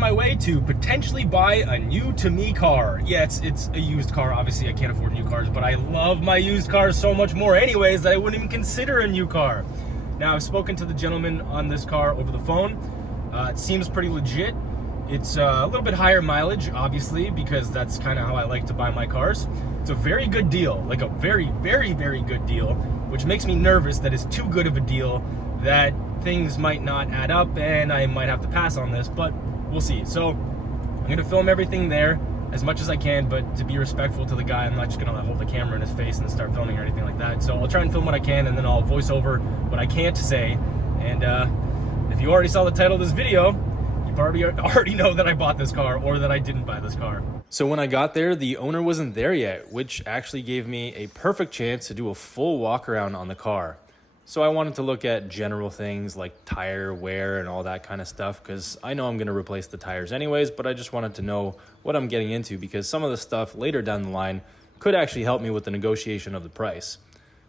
on my way to potentially buy a new to me car. Yeah, it's a used car. Obviously, I can't afford new cars, but I love my used cars so much more anyways that I wouldn't even consider a new car. Now, I've spoken to the gentleman on this car over the phone. It seems pretty legit. It's a little bit higher mileage, obviously, because that's kind of how I like to buy my cars. It's a very good deal, like a very, very, very good deal, which makes me nervous that it's too good of a deal, that things might not add up and I might have to pass on this, but we'll see. So I'm gonna film everything there as much as I can, but to be respectful to the guy, I'm not just gonna hold the camera in his face and start filming or anything like that. So I'll try and film what I can, and then I'll voice over what I can't say. And if you already saw the title of this video, you already know that I bought this car or that I didn't buy this car. So when I got there, the owner wasn't there yet, which actually gave me a perfect chance to do a full walk around on the car. So I wanted to look at general things like tire wear and all that kind of stuff, because I know I'm going to replace the tires anyways, but I just wanted to know what I'm getting into, because some of the stuff later down the line could actually help me with the negotiation of the price.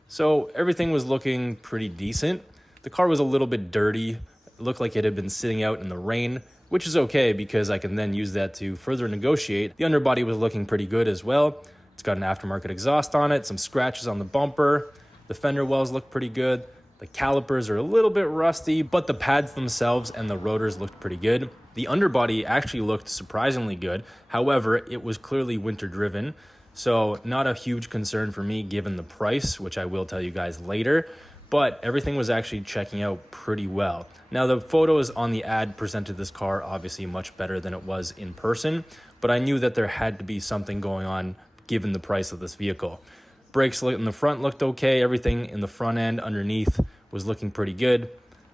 So everything was looking pretty decent. The car was a little bit dirty. It looked like it had been sitting out in the rain, which is okay because I can then use that to further negotiate. The underbody was looking pretty good as well. It's got an aftermarket exhaust on it, some scratches on the bumper. The fender wells look pretty good. The calipers are a little bit rusty, but the pads themselves and the rotors looked pretty good. The underbody actually looked surprisingly good. However, it was clearly winter driven, so not a huge concern for me given the price, which I will tell you guys later. But everything was actually checking out pretty well. Now, the photos on the ad presented this car obviously much better than it was in person, but I knew that there had to be something going on given the price of this vehicle. Brakes in the front looked okay. Everything in the front end underneath was looking pretty good.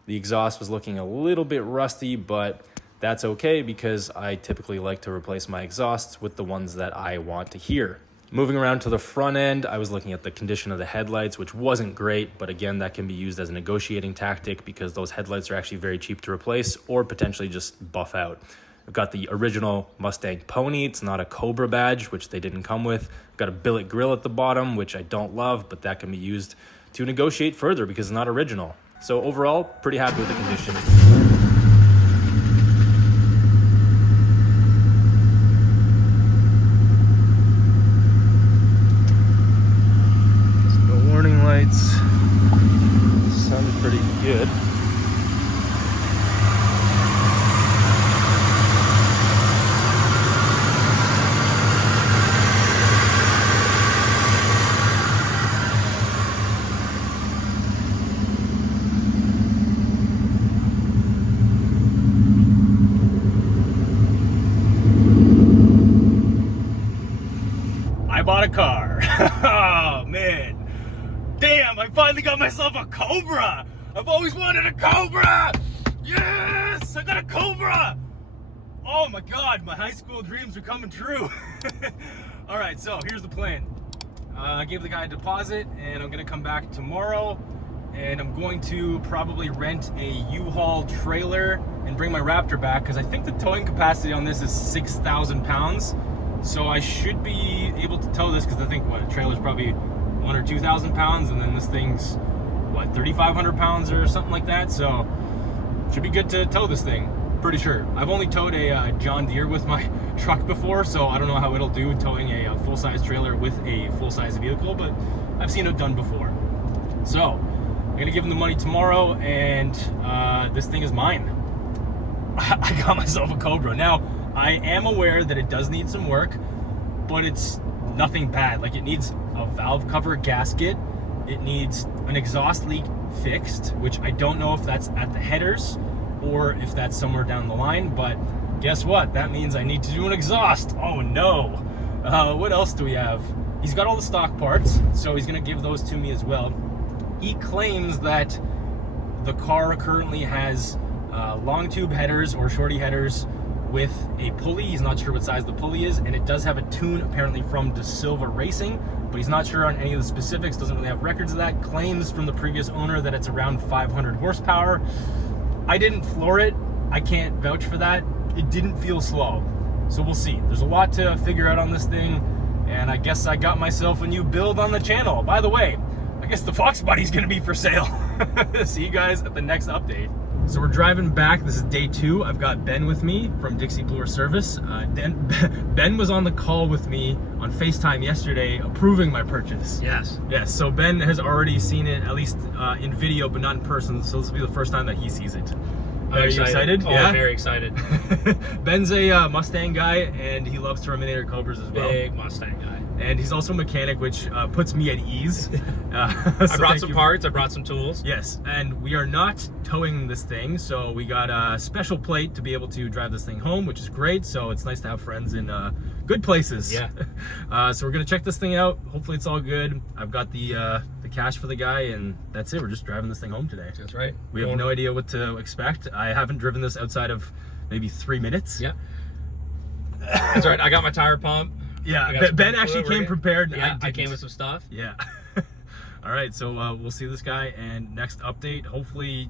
The exhaust was looking a little bit rusty, but that's okay because I typically like to replace my exhausts with the ones that I want to hear. Moving around to the front end, I was looking at the condition of the headlights, which wasn't great, but again, that can be used as a negotiating tactic because those headlights are actually very cheap to replace or potentially just buff out. I've got the original Mustang Pony. It's not a Cobra badge, which they didn't come with. I've got a billet grill at the bottom, which I don't love, but that can be used to negotiate further because it's not original. So overall, pretty happy with the condition. So warning lights sound pretty good. Bought a car. Oh man, damn, I finally got myself a Cobra. I've always wanted a Cobra. Yes, I got a Cobra. Oh my god, my high school dreams are coming true. All right, so here's the plan. I gave the guy a deposit and I'm gonna come back tomorrow, and I'm going to probably rent a U-Haul trailer and bring my Raptor back because I think the towing capacity on this is 6,000 pounds. So I should be able to tow this because I think a trailer's probably 1,000 or 2,000 pounds, and then this thing's 3,500 pounds or something like that. So should be good to tow this thing, pretty sure. I've only towed a John Deere with my truck before, so I don't know how it'll do towing a full-size trailer with a full-size vehicle, but I've seen it done before. So I'm gonna give him the money tomorrow, and this thing is mine. I got myself a Cobra. Now, I am aware that it does need some work, but it's nothing bad. Like, it needs a valve cover gasket. It needs an exhaust leak fixed, which I don't know if that's at the headers or if that's somewhere down the line, but guess what? That means I need to do an exhaust. Oh no. What else do we have? He's got all the stock parts, so he's gonna give those to me as well. He claims that the car currently has long tube headers or shorty headers with a pulley. He's not sure what size the pulley is, and it does have a tune apparently from De Silva Racing, but he's not sure on any of the specifics, doesn't really have records of that. Claims from the previous owner that it's around 500 horsepower. I didn't floor it. I can't vouch for that. It didn't feel slow. So we'll see. There's a lot to figure out on this thing, and I guess I got myself a new build on the channel. By the way, I guess the Fox Body's gonna be for sale. See you guys at the next update. So we're driving back. This is day 2. I've got Ben with me from Dixie Bloor Service. Ben was on the call with me on FaceTime yesterday approving my purchase. Yes. Yes, so Ben has already seen it, at least in video, but not in person, so this will be the first time that he sees it. Are you excited? Oh, yeah? I'm very excited. Ben's a Mustang guy, and he loves Terminator Cobras as well. Big Mustang guy. And he's also a mechanic, which puts me at ease. I brought some parts, I brought some tools. Yes, and we are not towing this thing, so we got a special plate to be able to drive this thing home, which is great. So it's nice to have friends in good places. Yeah. So we're gonna check this thing out. Hopefully it's all good. I've got the cash for the guy, and that's it. We're just driving this thing home today. That's right. We have no idea what to expect. I haven't driven this outside of maybe 3 minutes. Yeah. That's right. I got my tire pump. Yeah, Ben actually came prepared. Yeah, I came with some stuff. Yeah. All right, so we'll see this guy, and next update, hopefully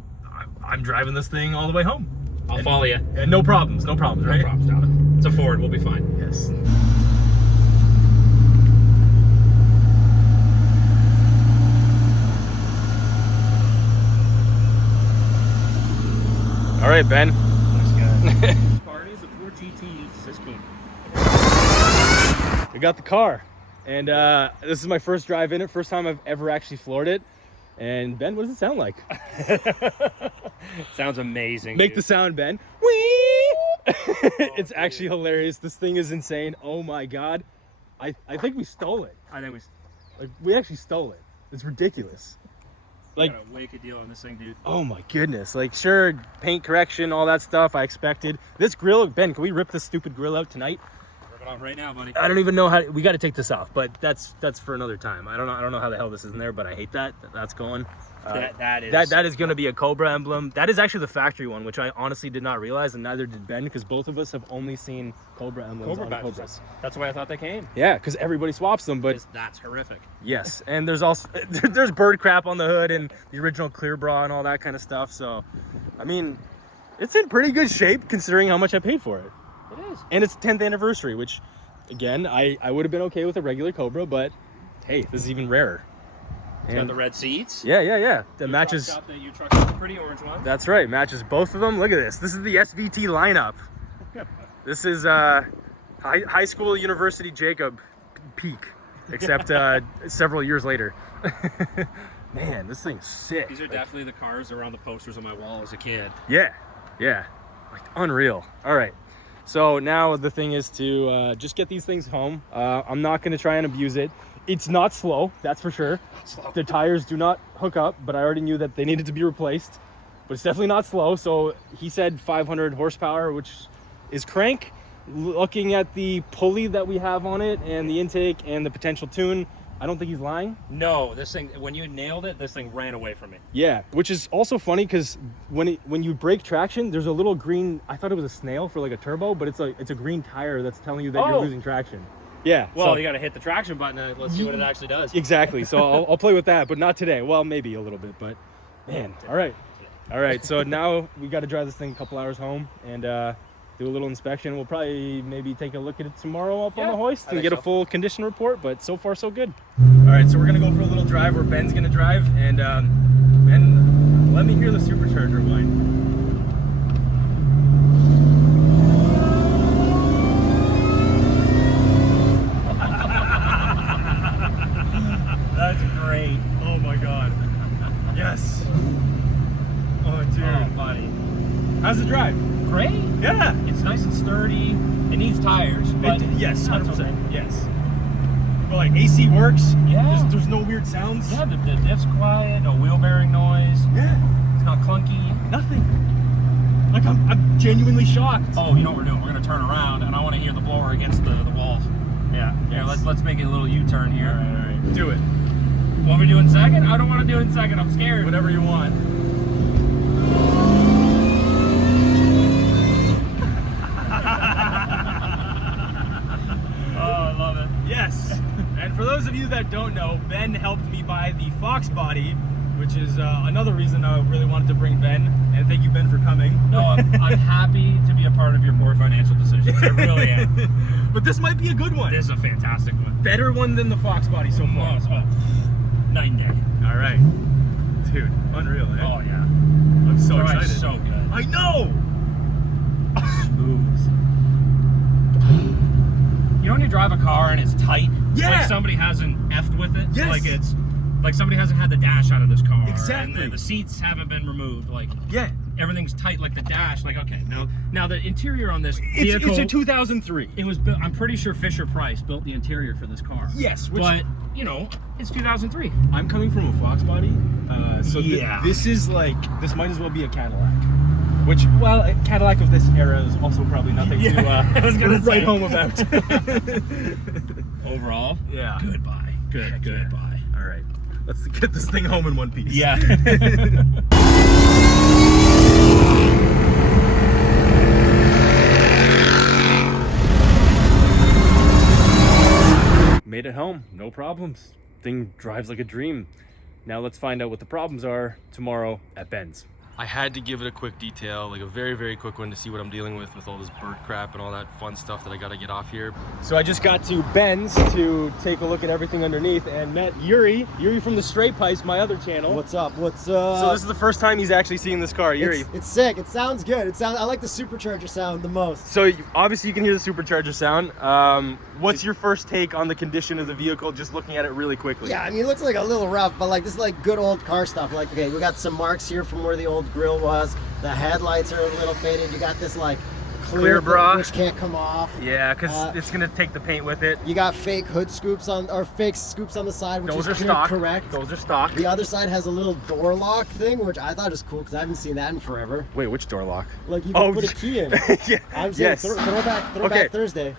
I'm driving this thing all the way home. I'll follow you. And no problems, right? No problems, Don. It's a Ford, we'll be fine. Yes. All right, Ben. Nice guy. Parties of 4GT 16. We got the car, and this is my first drive in it, first time I've ever actually floored it. And Ben, what does it sound like? Sounds amazing. Make the sound, Ben. Whee! It's actually hilarious. This thing is insane. Oh my God. I think we stole it. I think We actually stole it. It's ridiculous. Like, got a wicked deal on this thing, dude. Oh my goodness. Like, sure, paint correction, all that stuff I expected. This grill, Ben, can we rip this stupid grill out tonight? Rip it off right now, buddy. I don't even know how. We got to take this off, but that's for another time. I don't know how the hell this is in there, but I hate that. That's going. That is going to be a Cobra emblem. That is actually the factory one, which I honestly did not realize, and neither did Ben, because both of us have only seen Cobra emblems on Cobras. That's why I thought they came. Yeah, because everybody swaps them, but that's horrific. Yes, and there's also there's bird crap on the hood and the original clear bra and all that kind of stuff. So, I mean, it's in pretty good shape considering how much I paid for it. It is. And it's 10th anniversary, which, again, I would have been okay with a regular Cobra, but hey, this is even rarer. It's got the red seats. Yeah. The matches. You trucked the pretty orange one. That's right. Matches both of them. Look at this. This is the SVT lineup. This is high school University Jacob peak, except several years later. Man, this thing's sick. These are definitely the cars around the posters on my wall as a kid. Yeah. Like, unreal. All right. So now the thing is to just get these things home. I'm not going to try and abuse it. It's not slow, that's for sure. The tires do not hook up, but I already knew that they needed to be replaced. But it's definitely not slow. So he said 500 horsepower, which is crank. Looking at the pulley that we have on it and the intake and the potential tune, I don't think he's lying. No, this thing, when you nailed it, this thing ran away from me. Yeah, which is also funny because when you break traction, there's a little green, I thought it was a snail for like a turbo, but it's a green tire that's telling you that you're losing traction. Yeah. Well, you got to hit the traction button and let's see what it actually does. Exactly. So I'll play with that, but not today. Well, maybe a little bit, but man. All right. So now we got to drive this thing a couple hours home and do a little inspection. We'll probably maybe take a look at it tomorrow up on the hoist and get a full condition report, but so far so good. All right. So we're going to go for a little drive where Ben's going to drive, and Ben, let me hear the supercharger whine. That's great. Oh my God. Yes. Oh, dude. Oh, buddy. How's the drive? Great. Yeah. It's nice and sturdy. It needs tires, but yes, that's 100%. okay. Yes. But like AC works. Yeah. There's no weird sounds. Yeah, the diff's quiet, no wheel bearing noise. Yeah. It's not clunky. Nothing. Like I'm genuinely shocked. Oh, you know what we're doing? We're gonna turn around, and I want to hear the blower against the walls. Yeah. Here, let's make it a little U-turn here. All right. Do it. Want me to do it in second? I don't want to do it in second. I'm scared. Whatever you want. Oh, I love it. Yes. And for those of you that don't know, Ben helped me buy the Fox body, which is another reason I really wanted to bring Ben. And thank you, Ben, for coming. No, I'm happy to be a part of your poor financial decisions. I really am. But this might be a good one. This is a fantastic one. Better one than the Fox body so far. Night and day. All right. Dude, unreal, eh? Oh, yeah. I'm so excited. So good. I know. Smooth. You know when you drive a car and it's tight? Yeah. Like somebody hasn't effed with it? Yes. Like it's like somebody hasn't had the dash out of this car. Exactly. And the seats haven't been removed. Like Yeah. everything's tight, like the dash. Like, okay, now the interior on this vehicle, It's a 2003. it was built, I'm pretty sure Fisher Price built the interior for this car. Yes, but you know, it's 2003. I'm coming from a Fox body, so Yeah. this is like, this might as well be a Cadillac. Which, well, a Cadillac of this era is also probably nothing to I was gonna write say. home about. Overall, Yeah. goodbye. Goodbye. All right, let's get this thing home in one piece. Yeah. Made it home, no problems. Thing drives like a dream. Now let's find out what the problems are tomorrow at Ben's. I had to give it a quick detail, like a very, very quick one to see what I'm dealing with all this bird crap and all that fun stuff that I gotta get off here. So I just got to Ben's to take a look at everything underneath and met Yuri from the Straight Pipes, my other channel. What's up? What's up? So this is the first time he's actually seeing this car, Yuri. It's sick. It sounds good. I like the supercharger sound the most. So obviously you can hear the supercharger sound. What's your first take on the condition of the vehicle, just looking at it really quickly? Yeah, I mean, it looks like a little rough, but like this is like good old car stuff. Like, okay, we got some marks here from where the old grill was. The headlights are a little faded. You got this like Clear bra, which can't come off. Yeah, because it's gonna take the paint with it. You got fake hood scoops on, or fake scoops on the side, which Those is are stock. correct. Those are stock. The other side has a little door lock thing, which I thought is cool because I haven't seen that in forever. Wait, which door lock? Like you can put a key in. Yeah. I'm saying Yes. throwback Thursday.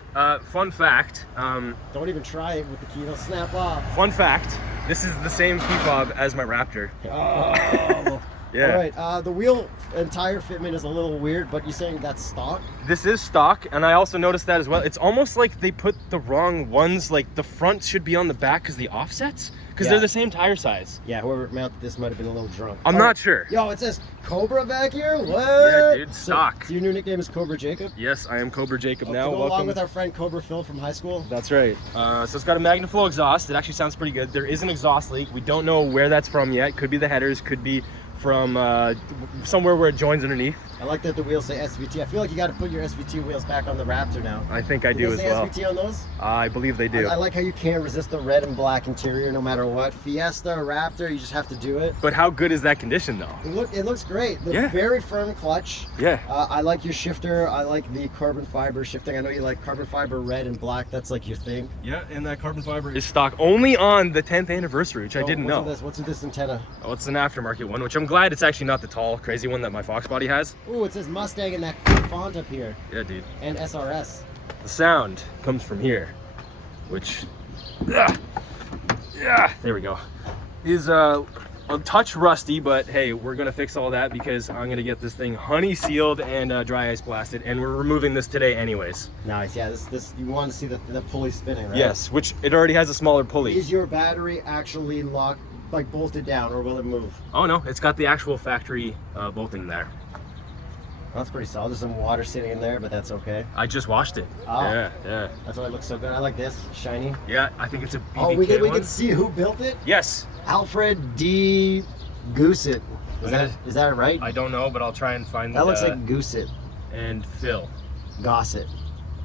Fun fact. Don't even try it with the key; it'll snap off. Fun fact. This is the same key fob as my Raptor. Oh. Yeah. All right. The wheel and tire fitment is a little weird, but you're saying that's stock? This is stock, and I also noticed that as well. It's almost like they put the wrong ones. Like the front should be on the back because the offsets, because Yeah. they're the same tire size. Yeah, whoever mounted this might have been a little drunk. I'm not sure. Yo, it says Cobra back here? What? Yeah, dude, stock. So your new nickname is Cobra Jacob? Yes, I am Cobra Jacob To now. go along Welcome. with our friend Cobra Phil from high school? That's right. So it's got a Magnaflow exhaust. It actually sounds pretty good. There is an exhaust leak. We don't know where that's from yet. Could be the headers, could be from somewhere where it joins underneath. I like that the wheels say SVT. I feel like you got to put your SVT wheels back on the Raptor now. I think I Do do they as say well. SVT on those? I believe they do. I like how you can't resist the red and black interior no matter what. Fiesta, Raptor, you just have to do it. But how good is that condition though? It looks great. The Yeah. very firm clutch. Yeah. I like your shifter. I like the carbon fiber shifting. I know you like carbon fiber red and black. That's like your thing. Yeah, and that carbon fiber is stock only on the 10th anniversary, which I didn't know. What's with this antenna? Oh, it's an aftermarket one, which I'm glad it's actually not the tall, crazy one that my Fox body has. Ooh, it says Mustang in that cool font up here. Yeah, dude. And SRS. The sound comes from here, which, yeah, there we go. Is a touch rusty, but hey, we're gonna fix all that because I'm gonna get this thing honey sealed and dry ice blasted, and we're removing this today anyways. Nice. Yeah, this you want to see the pulley spinning, right? Yes, which it already has a smaller pulley. Is your battery actually locked, like bolted down, or will it move? Oh no, it's got the actual factory bolting there. That's pretty solid. There's some water sitting in there, but that's okay. I just washed it. Oh. Yeah. That's why it looks so good. I like this, shiny. Yeah, I think it's a BBK Oh, we one. can see who built it. Yes. Alfred D. Goosit. Is that right? I don't know, but I'll try and find That looks like Goosit. and Phil. Gossip.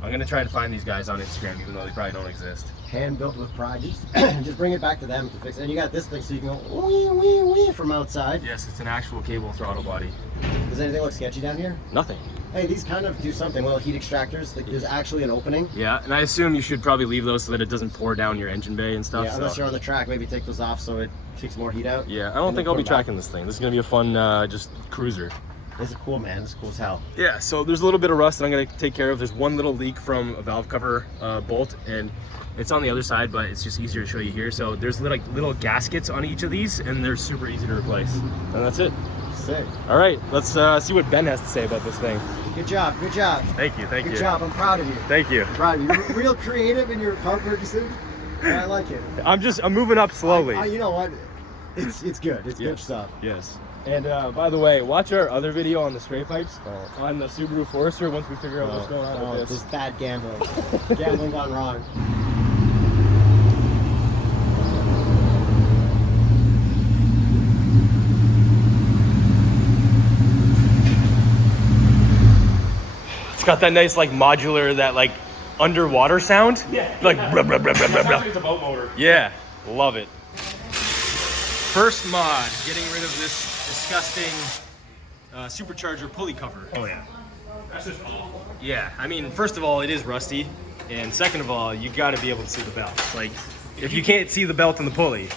I'm gonna try and find these guys on Instagram, even though they probably don't exist. Hand built with pride. Just bring it back to them to fix it. And you got this thing so you can go wee wee wee from outside. Yes, it's an actual cable throttle body. Does anything look sketchy down here? Nothing. Hey, these kind of do something. Well, heat extractors, like there's actually an opening. Yeah, and I assume you should probably leave those so that it doesn't pour down your engine bay and stuff. Yeah, unless so. you're on the track, maybe take those off so it takes more heat out. Yeah, I don't And think then I'll put be them back. tracking this thing. This is gonna be a fun, just cruiser. This is cool, man. This is cool as hell. Yeah, so there's a little bit of rust that I'm gonna take care of. There's one little leak from a valve cover bolt, and it's on the other side, but it's just easier to show you here. So there's little gaskets on each of these, and they're super easy to replace. And that's it. Sick. All right, let's see what Ben has to say about this thing. Good job. Good job. Thank you, thank you. Good job. I'm proud of you. Thank you. I'm proud of you. You're real creative in your car purchasing. And I like it. I'm moving up slowly. You know what? It's good. It's good Yes. stuff. Yes. And by the way, watch our other video on the straight pipes on the Subaru Forester once we figure out what's going on with This this. is bad gambling. Gambling gone wrong. It's got that nice like modular, that like underwater sound. Yeah. Like bruh, bruh, bruh, bruh, bruh, Sounds bruh. like it's a boat motor. Yeah, love it. First mod, getting rid of this disgusting supercharger pulley cover. Oh yeah. That's just awful. Yeah, I mean, first of all, it is rusty, and second of all, you got to be able to see the belt. Like, if you can't see the belt and the pulley,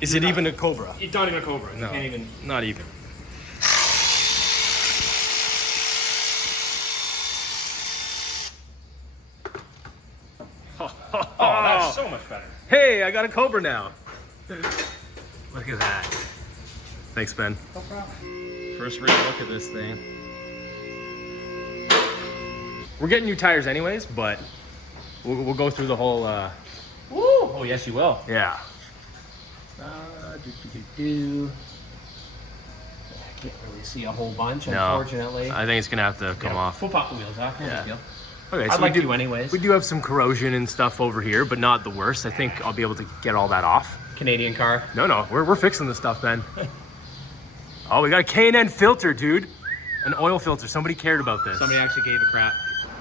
is it even a Cobra? It's not even a Cobra. No, You can't even. not even. Oh, that's so much better. Hey, I got a Cobra now. Look at that. Thanks, Ben. No problem. First real look at this thing. We're getting new tires anyways, but we'll go through the whole, Woo! Oh yes, you will. yeah. I can't really see a whole bunch, No, unfortunately. I think it's gonna have to come off. We'll pop the wheels off. No Yeah. big deal. Okay, I'd like to anyways. We do have some corrosion and stuff over here, but not the worst. I think I'll be able to get all that off. Canadian car. No, we're fixing this stuff, Ben. Oh, we got a K&N filter, dude. An oil filter. Somebody cared about this. Somebody actually gave a crap.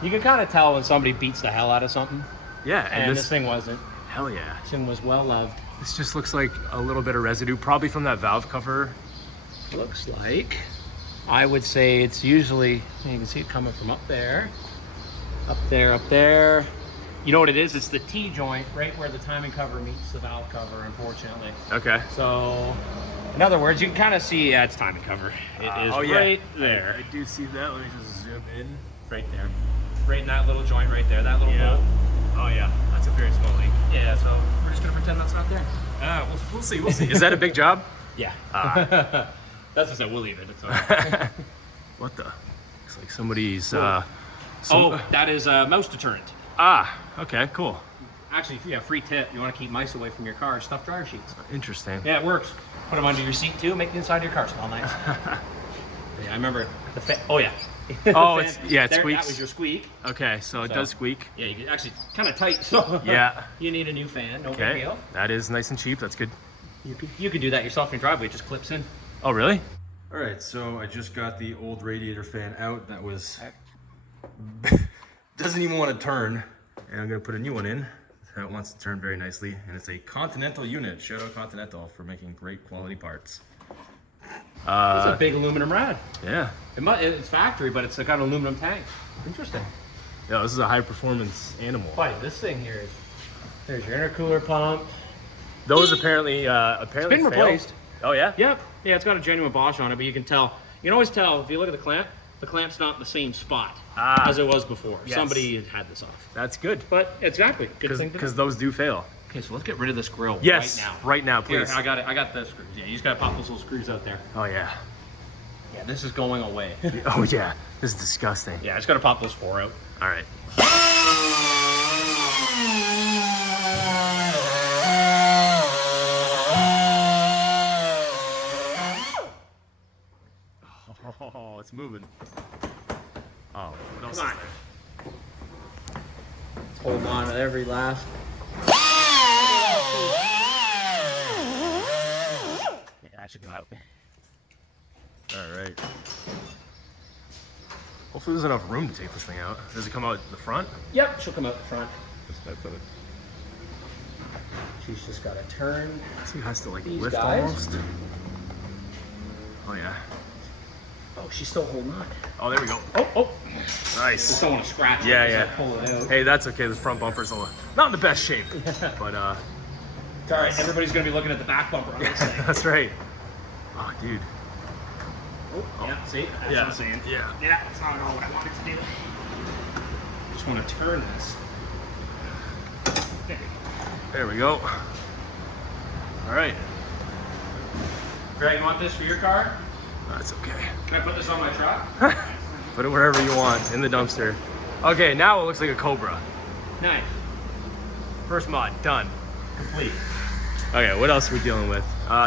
You can kind of tell when somebody beats the hell out of something, Yeah, and this thing wasn't. hell yeah. This thing was well loved. This just looks like a little bit of residue, probably from that valve cover. Looks like. I would say it's usually. You can see it coming from up there. Up there, up there. You know what it is? It's the T-joint right where the timing cover meets the valve cover, unfortunately. Okay. So, in other words, you can kind of see, yeah, it's timing cover. It is right there. I do see that. Let me just zoom in. Right there. Right in that little joint right there, that little Yeah. hole. Oh yeah, that's a very small leak. Yeah, so we're just gonna pretend that's not there. We'll see. Is that a big job? Yeah. Ah. That's just, we'll leave it. It's all right. What the? Looks like somebody's. Oh, that is a mouse deterrent. Okay, cool. Actually, if you have free tip, you want to keep mice away from your car, stuff dryer sheets. Interesting. Yeah, it works. Put them under your seat too, make the inside of your car smell nice. Yeah, I remember the oh yeah. Oh, The it fan, squeaks. That was your squeak. Okay, so it does squeak. Yeah, you can actually kind of tight, so Yeah. you need a new fan. No big Okay. deal. That is nice and cheap. That's good. You could do that yourself in your driveway. It just clips in. Oh, really? All right, so I just got the old radiator fan out. That was doesn't even want to turn, and I'm gonna put a new one in that wants to turn very nicely, and it's a Continental unit. Shout out Continental for making great quality parts. It's a big aluminum rad. Yeah. It's factory, but it's got an aluminum tank. Interesting. Yeah, this is a high performance animal. Buddy, this thing here is. There's your intercooler pump. Those apparently It's been failed. replaced. Oh yeah. Yep. Yeah, it's got a genuine Bosch on it, but you can tell. You can always tell if you look at the clamp's not in the same spot as it was before. Yes. Somebody had this off. That's good. But exactly, good thing to do. Because those do fail. Okay, so let's get rid of this grill Yes. right now. Right now, Here, please. I got it. I got the screws. Yeah, you just gotta pop those little screws out there. Oh yeah. Yeah, this is going away. Oh yeah. This is disgusting. Yeah, I just gotta pop those 4 out. All right. Oh, it's moving. Oh, what else? Come on. Hold on to every last. Yeah, that should go out. All right. Hopefully there's enough room to take this thing out. Does it come out the front? Yep, she'll come out the front. Put it. She's just gotta turn. It has to like These lift guys? almost. Oh yeah. Oh, she's still holding on. Oh, there we go. Oh. Nice. Just don't want to scratch it. Yeah, Just, yeah. like, pull it out. Hey, that's okay. The front bumper's not in the best shape, but It's all right. Everybody's gonna be looking at the back bumper on this thing. that's right. Oh, dude. Yeah, see? That's Yeah. what I'm saying. Yeah. Yeah, that's not at all what I wanted to do. Just want to turn this. There we go. All right. Greg, you want this for your car? That's okay. Can I put this on my truck? Put it wherever you want in the dumpster. Okay, now it looks like a Cobra. Nice. First mod done. Complete. Okay, what else are we dealing with?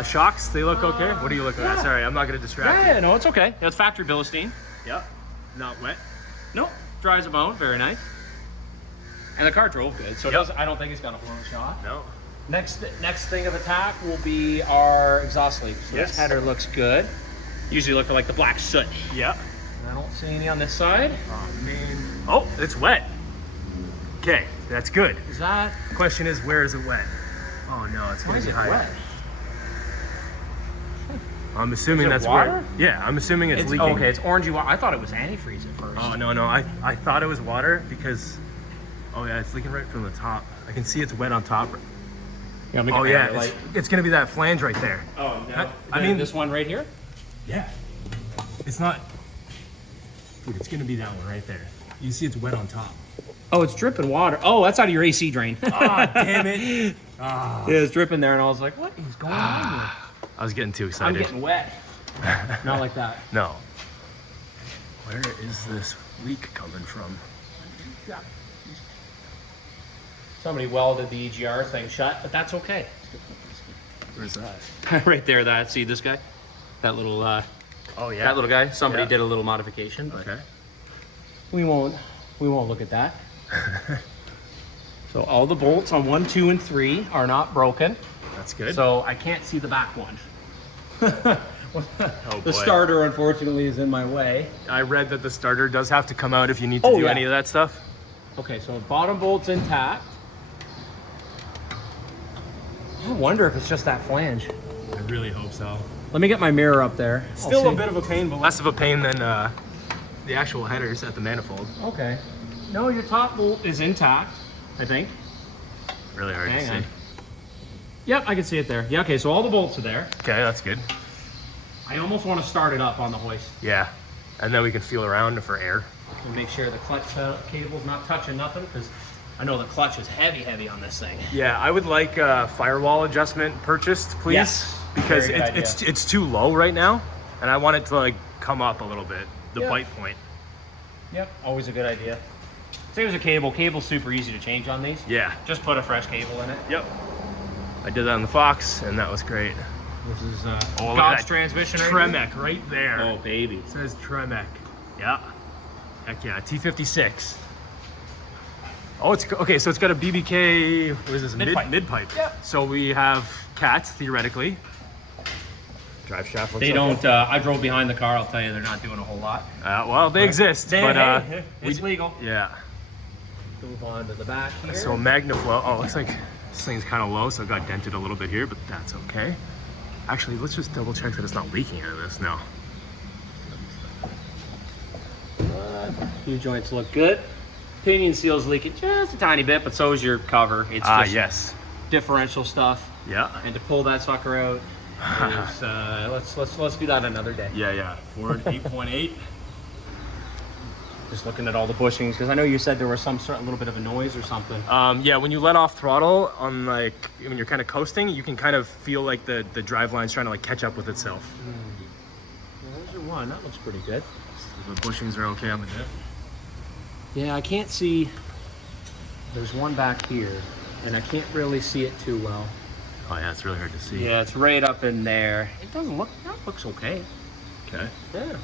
Shocks, they look okay? What are you looking at? yeah. Sorry, I'm not gonna distract Yeah, no, it's okay. It's factory Bilstein. you. Yep. Not wet. Nope. Dry as a bone. Very nice. And the car drove good, so it doesn't, I don't think it's got a horn shot. No. Next thing of attack will be our exhaust leak. So Yes. this header looks good. Usually look for like the black soot. Yeah. I don't see any on this side. Oh, man. Oh, it's wet. Okay, that's good. Is that? Question is, where is it wet? Oh no, it's Why gonna is be it higher. wet? I'm assuming Is it that's water? where. Yeah, I'm assuming it's leaking. Okay, it's orangey water. I thought it was antifreeze at first. Oh no, I thought it was water because. Oh yeah, it's leaking right from the top. I can see it's wet on top. Yeah, Oh yeah, it's gonna be that flange right there. Oh no. I mean this one right here? Yeah. It's not. Dude, it's gonna be that one right there. You see it's wet on top. Oh, it's dripping water. Oh, that's out of your AC drain. Ah, damn it. Ah. Yeah, it's dripping there, and I was like, what is going on here? I was getting too I'm excited. getting wet. Not like that. No. Where is this leak coming from? Somebody welded the EGR thing shut, but that's okay. Where's that? Right there, see this guy? That little, Oh yeah. that little guy? Somebody Yeah. did a little modification. But Okay. we won't look at that. So all the bolts on 1, 2, and 3 are not broken. That's good. So I can't see the back one. Oh boy. The starter, unfortunately, is in my way. I read that the starter does have to come out if you need to do yeah. any of that stuff. Okay, so bottom bolt's intact. I wonder if it's just that flange. I really hope so. Let me get my mirror up there. Still I'll a see. bit of a pain, but less of a pain than the actual headers at the manifold. Okay. No, your top bolt is intact, I think. Really hard to Hang see. on. Yep, I can see it there. Yeah, okay, so all the bolts are there. Okay, that's good. I almost want to start it up on the hoist Yeah. And then we can feel around for air. and make sure the clutch cable's not touching nothing, because I know the clutch is heavy on this thing. Yeah, I would like a firewall adjustment purchased, please. Yes. Because Very good it's too low right now, and I want it to like come up a little bit, the Yeah. bite point. Yep, always a good idea. Same as a cable. Cable's super easy to change on these. Yeah. Just put a fresh cable in it. Yep. I did that on the Fox, and that was great. This is Oh, look at God's that transmission right here. Tremec right there. Oh, baby. It says Tremec. Yeah. Heck yeah, T56. Oh, it's okay. So it's got a BBK. What is this? Mid-pipe. Mid-pipe. Yep. So we have cats theoretically. Drive shaft. Looks They okay. don't, I drove behind the car, I'll tell you, they're not doing a whole lot. Well, they exist, but Hey, it's legal. yeah. Move on to the back here. So MagnaFlow. Oh, looks like this thing's kind of low, so it got dented a little bit here, but that's okay. Actually, let's just double check that it's not leaking out of this. No. U-joints look good. Pinion seal's leaking just a tiny bit, but so is your cover. It's just Yes. differential stuff. Yeah. And to pull that sucker out is, let's do that another day. Yeah. Ford 8.8. Just looking at all the bushings, because I know you said there was some sort of little bit of a noise or something. Yeah, when you let off throttle on like when you're kind of coasting, you can kind of feel like the drive line's trying to like catch up with itself. Well, there's your one. That looks pretty good. So the bushings are okay on the diff. Yeah, I can't see. There's one back here, and I can't really see it too well. Oh yeah, it's really hard to see. Yeah, it's right up in there. It doesn't look. That looks okay. Okay. Yeah.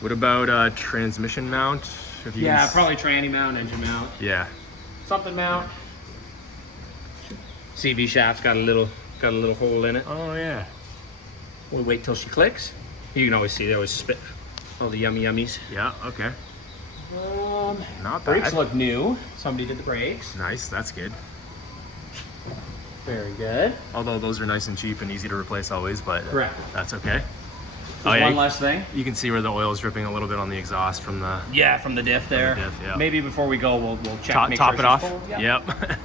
What about transmission mount? If you Yeah, can probably tranny mount, engine mount, Yeah. something mount. CV shaft's got a little hole in it. Oh yeah. We'll wait till she clicks. You can always see they always spit all the yummy yummies. Yeah. Okay. Not bad. Brakes look new. Somebody did the brakes. Nice. That's good. Very good. Although those are nice and cheap and easy to replace always, but Correct. that's okay. There's yeah, one less thing. You can see where the oil is dripping a little bit on the exhaust from the Yeah, from the diff there. diff, yeah. Maybe before we go, we'll check. top, make top sure it off. she's full. Yep. Yep.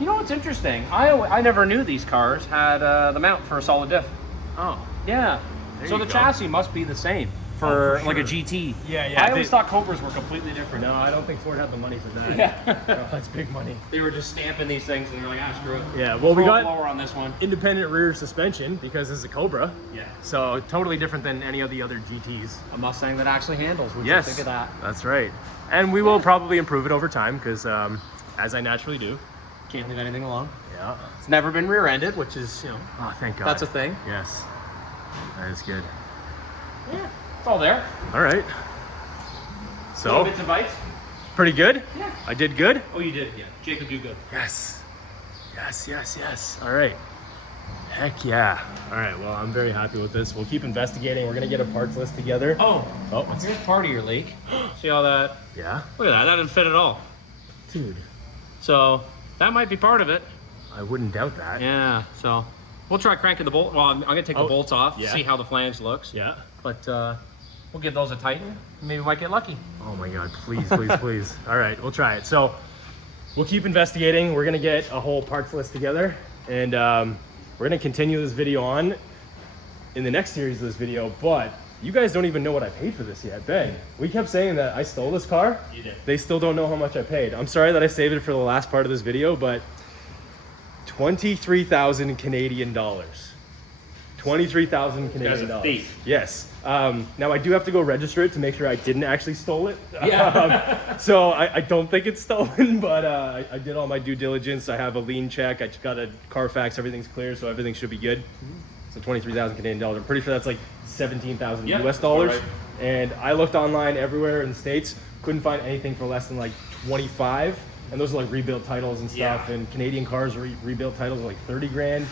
You know what's interesting? I never knew these cars had the mount for a solid diff. Oh. Yeah. There So you the go. chassis must be the same for, for like a sure. GT. Yeah. I always thought Cobras were completely different. No, I don't think Ford had the money for that. Yeah. No, that's big money. They were just stamping these things and they're like, screw it. Yeah. Well, we Throw a got blower on this one. independent rear suspension because it's a Cobra. Yeah. So totally different than any of the other GTs. A Mustang that actually handles. Would Yes. you think of that? That's right. And we will probably improve it over time because, as I naturally do. Can't leave anything alone. Yeah. It's never been rear-ended, which is, you know, Oh, thank God. that's a thing. Yes. That is good. Yeah. It's all there. All right. Little So, bits and bites. pretty good? Yeah. I did good? Oh, you did. Yeah. Jacob, do good. Yes. Yes. All right. Heck yeah. All right, well, I'm very happy with this. We'll keep investigating. We're gonna get a parts list together. Oh, what's here's part of your leak. See all that? Yeah? Look at that. That didn't fit at all. Dude, So that might be part of it. I wouldn't doubt that. Yeah. So we'll try cranking the bolt. Well, I'm gonna take the bolts off. yeah. See how the flange looks. Yeah? But we'll give those a tighten. Maybe we might get lucky. Oh my God, please, please, please. All right, we'll try it. So we'll keep investigating. We're gonna get a whole parts list together, and we're gonna continue this video on in the next series of this video, but you guys don't even know what I paid for this yet. Ben, we kept saying that I stole this car. You did. They still don't know how much I paid. I'm sorry that I saved it for the last part of this video, but 23,000 Canadian dollars. 23,000 Canadian dollars. thief. Yes. Now I do have to go register it to make sure I didn't actually stole it. Yeah. So I don't think it's stolen, but I did all my due diligence. I have a lien check. I just got a Carfax. Everything's clear, so everything should be good. So 23,000 Canadian dollars. I'm pretty sure that's like 17,000 US dollars. Right. And I looked online everywhere in the States, couldn't find anything for less than like 25. And those are like rebuilt titles and stuff. Yeah. And Canadian cars, rebuilt titles are like 30 grand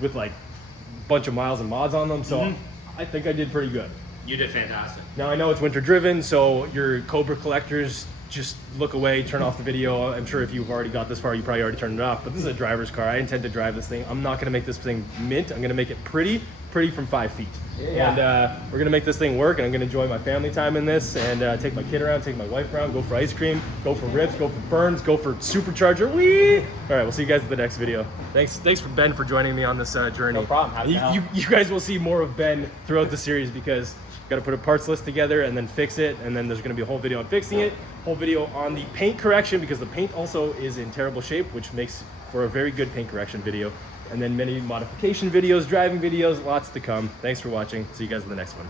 with like a bunch of miles and mods on them. So I think I did pretty good. You did fantastic. Now I know it's winter driven, so your Cobra collectors, just look away, turn off the video. I'm sure if you've already got this far, you probably already turned it off, but this is a driver's car. I intend to drive this thing. I'm not gonna make this thing mint. I'm gonna make it pretty from 5 feet. Yeah. And we're gonna make this thing work, and I'm gonna enjoy my family time in this, and take my kid around, take my wife around, go for ice cream, go for rips, go for burns, go for supercharger. Whee! All right, we'll see you guys in the next video. Thanks for Ben for joining me on this journey. No problem. Happy to help. You guys will see more of Ben throughout the series because got to put a parts list together and then fix it, and then there's going to be a whole video on fixing it, whole video on the paint correction because the paint also is in terrible shape, which makes for a very good paint correction video, and then many modification videos, driving videos, lots to come. Thanks for watching. See you guys in the next one.